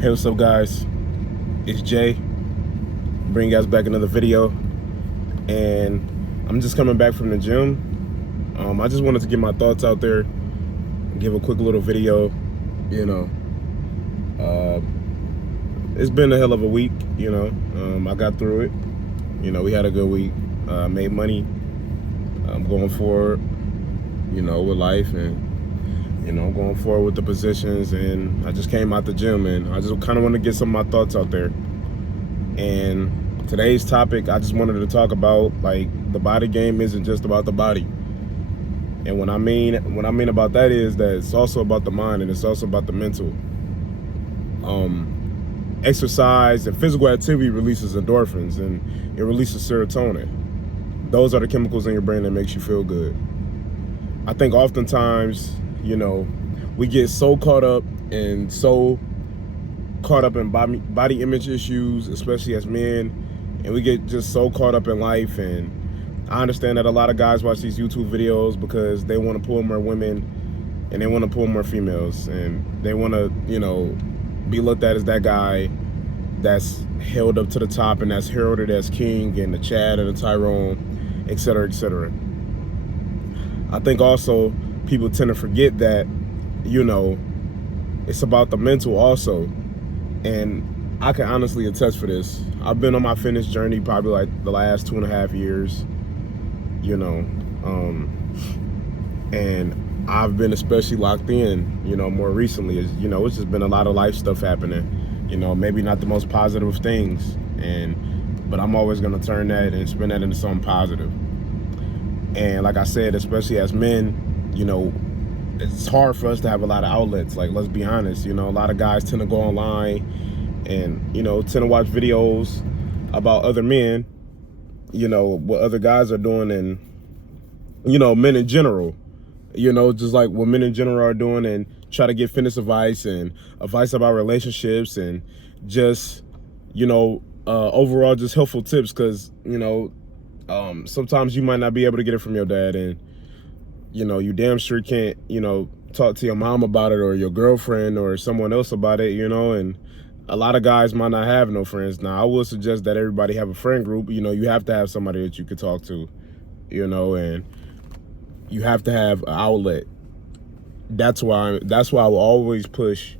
Hey, what's up, guys? It's Jay. Bring you guys back another video, and I'm just coming back from the gym. I just wanted to get my thoughts out there, give a quick little video. You know, uh, it's been a hell of a week. I got through it. We had a good week. Made money. I'm going forward. With life and. Going forward with the positions, and I just came out the gym, and I just kind of want to get some of my thoughts out there. And today's topic, I just wanted to talk about, like, the body game isn't just about the body. And what I mean about that is that it's also about the mind, and it's also about the mental. Exercise and physical activity releases endorphins, and it releases serotonin. Those are the chemicals in your brain that makes you feel good. I think oftentimes, we get so caught up in body image issues, especially as men, and we get just so caught up in life. And I understand that a lot of guys watch these YouTube videos because they want to pull more women and they want to pull more females, and they want to, be looked at as that guy that's held up to the top and that's heralded as king, and the Chad and the Tyrone, etc., etc. I think also people tend to forget that, it's about the mental also. And I can honestly attest for this. I've been on my fitness journey probably like the last 2.5 years, and I've been especially locked in, more recently. It's just been a lot of life stuff happening, maybe not the most positive of things, but I'm always gonna turn that and spin that into something positive. And like I said, especially as men, it's hard for us to have a lot of outlets. Like, let's be honest, a lot of guys tend to go online and, tend to watch videos about other men, what other guys are doing, and, men in general, just like what men in general are doing, and try to get fitness advice and advice about relationships and just, overall just helpful tips. Because, sometimes you might not be able to get it from your dad, and you damn sure can't, talk to your mom about it, or your girlfriend, or someone else about it, and a lot of guys might not have no friends. Now, I would suggest that everybody have a friend group. You have to have somebody that you could talk to, and you have to have an outlet. That's why I will always push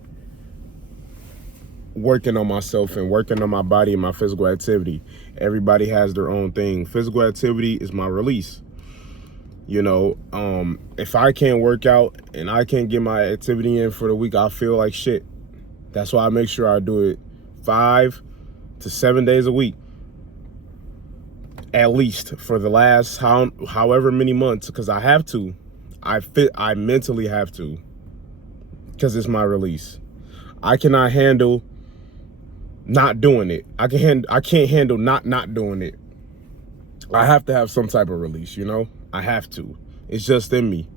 working on myself and working on my body and my physical activity. Everybody has their own thing. Physical activity is my release. If I can't work out and I can't get my activity in for the week, I feel like shit. That's why I make sure I do it 5 to 7 days a week, at least for the last however many months, because I have to. I mentally have to, because it's my release. I cannot handle not doing it. I can't handle not doing it. I have to have some type of release, I have to. It's just in me.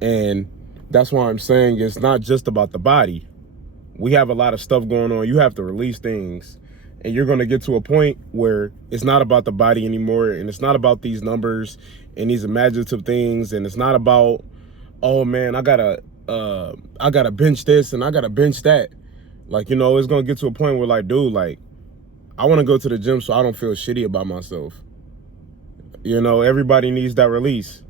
And that's why I'm saying it's not just about the body. We have a lot of stuff going on. You have to release things. And you're going to get to a point where it's not about the body anymore. And it's not about these numbers and these imaginative things. And it's not about, oh man, I gotta bench this and I gotta bench that. Like, it's going to get to a point where, like, dude, like, I want to go to the gym so I don't feel shitty about myself. Everybody needs that release.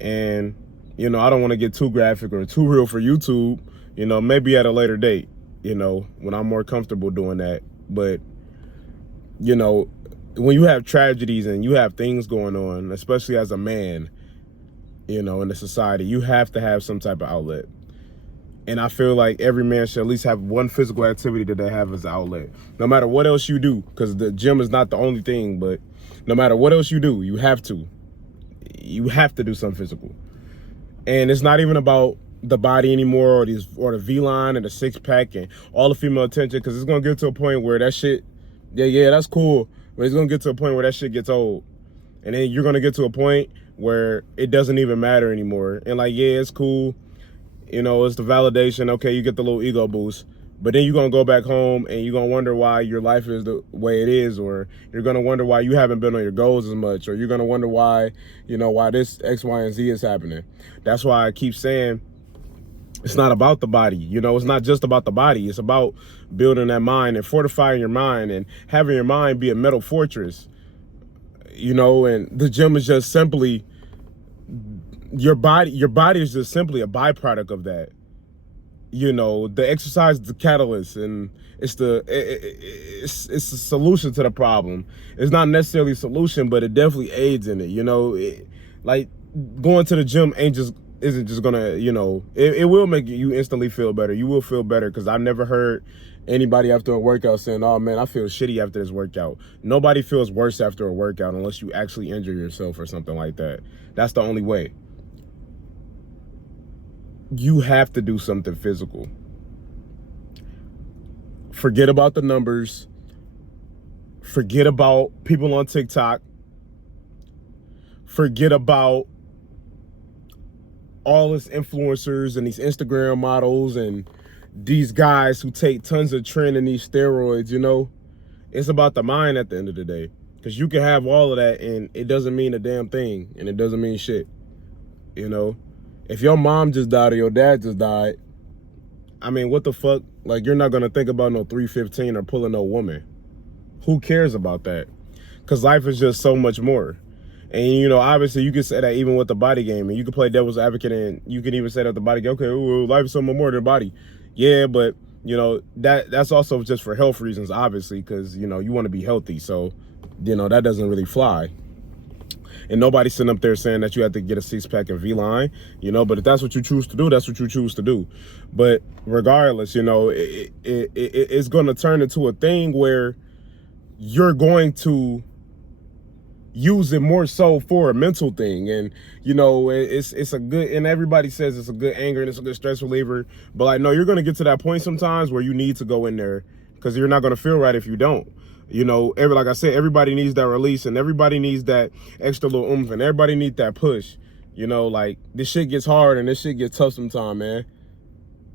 And, I don't want to get too graphic or too real for YouTube, maybe at a later date, when I'm more comfortable doing that. But, when you have tragedies and you have things going on, especially as a man, in the society, you have to have some type of outlet. And I feel like every man should at least have one physical activity that they have as an outlet. No matter what else you do, because the gym is not the only thing, but no matter what else you do, you have to. You have to do something physical. And it's not even about the body anymore, or the V-line and the six-pack and all the female attention, because it's going to get to a point where that shit, yeah, that's cool, but it's going to get to a point where that shit gets old. And then you're going to get to a point where it doesn't even matter anymore. And like, yeah, it's cool. It's the validation. Okay, you get the little ego boost. But then you're going to go back home and you're going to wonder why your life is the way it is, or you're going to wonder why you haven't been on your goals as much, or you're going to wonder why, why this X, Y, and Z is happening. That's why I keep saying, It's not about the body, you know. It's not just about the body. It's about building that mind and fortifying your mind and having your mind be a metal fortress, you know. And the gym is just simply your body. Your body is just simply a byproduct of that. You know, the exercise is the catalyst, and it's the solution to the problem. It's not necessarily a solution, but it definitely aids in it. You know, like going to the gym isn't just gonna, you know, it will make you instantly feel better. You will feel better, because I've never heard anybody after a workout saying, "Oh man, I feel shitty after this workout." Nobody feels worse after a workout unless you actually injure yourself or something like that. That's the only way. You have to do something physical. Forget about the numbers. Forget about people on TikTok. Forget about all these influencers and these Instagram models and these guys who take tons of trend in these steroids, you know. It's about the mind at the end of the day. Because you can have all of that and it doesn't mean a damn thing. And it doesn't mean shit, you know. If your mom just died or your dad just died, I mean, what the fuck? Like, you're not going to think about no 315 or pulling no woman. Who cares about that? Because life is just so much more. And, you know, obviously you can say that even with the body game. And you can play devil's advocate, and you can even say that the body game, okay, well, life is so much more than body. Yeah, but, you know, that's also just for health reasons, obviously, because, you know, you want to be healthy. So, you know, that doesn't really fly. And nobody's sitting up there saying that you have to get a six-pack and V-line, you know. But if that's what you choose to do, that's what you choose to do. But regardless, you know, it's going to turn into a thing where you're going to use it more so for a mental thing. And, you know, it's a good, and everybody says it's a good anger and it's a good stress reliever. But, like, no, you're going to get to that point sometimes where you need to go in there, because you're not going to feel right if you don't. You know, like I said, everybody needs that release, and everybody needs that extra little oomph, and everybody needs that push. You know, like, this shit gets hard and this shit gets tough sometimes, man.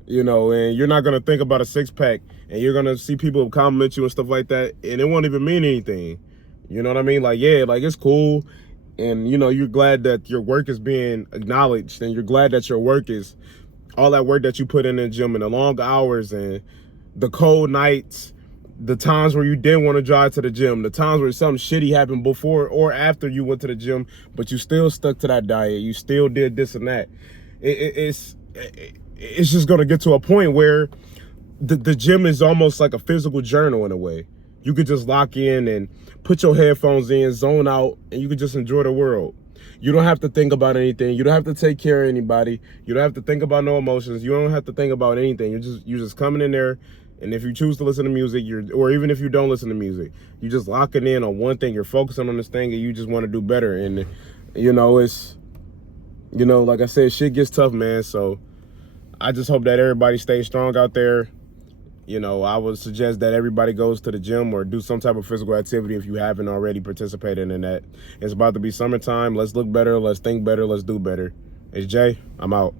You know, and you're not going to think about a six-pack, and you're going to see people compliment you and stuff like that, and it won't even mean anything. You know what I mean? Like, yeah, like, it's cool, and, you know, you're glad that your work is being acknowledged, and you're glad that your work is, all that work that you put in the gym, and the long hours, and the cold nights, the times where you didn't want to drive to the gym, the times where something shitty happened before or after you went to the gym, but you still stuck to that diet, you still did this and that. It's just going to get to a point where the gym is almost like a physical journal in a way. You could just lock in and put your headphones in, zone out, and you could just enjoy the world. You don't have to think about anything. You don't have to take care of anybody. You don't have to think about no emotions. You don't have to think about anything. You're just coming in there. And if you choose to listen to music, or even if you don't listen to music, you're just locking in on one thing. You're focusing on this thing, and you just want to do better. And, you know, it's, you know, like I said, shit gets tough, man. So I just hope that everybody stays strong out there. You know, I would suggest that everybody goes to the gym or do some type of physical activity if you haven't already participated in that. It's about to be summertime. Let's look better. Let's think better. Let's do better. It's Jay. I'm out.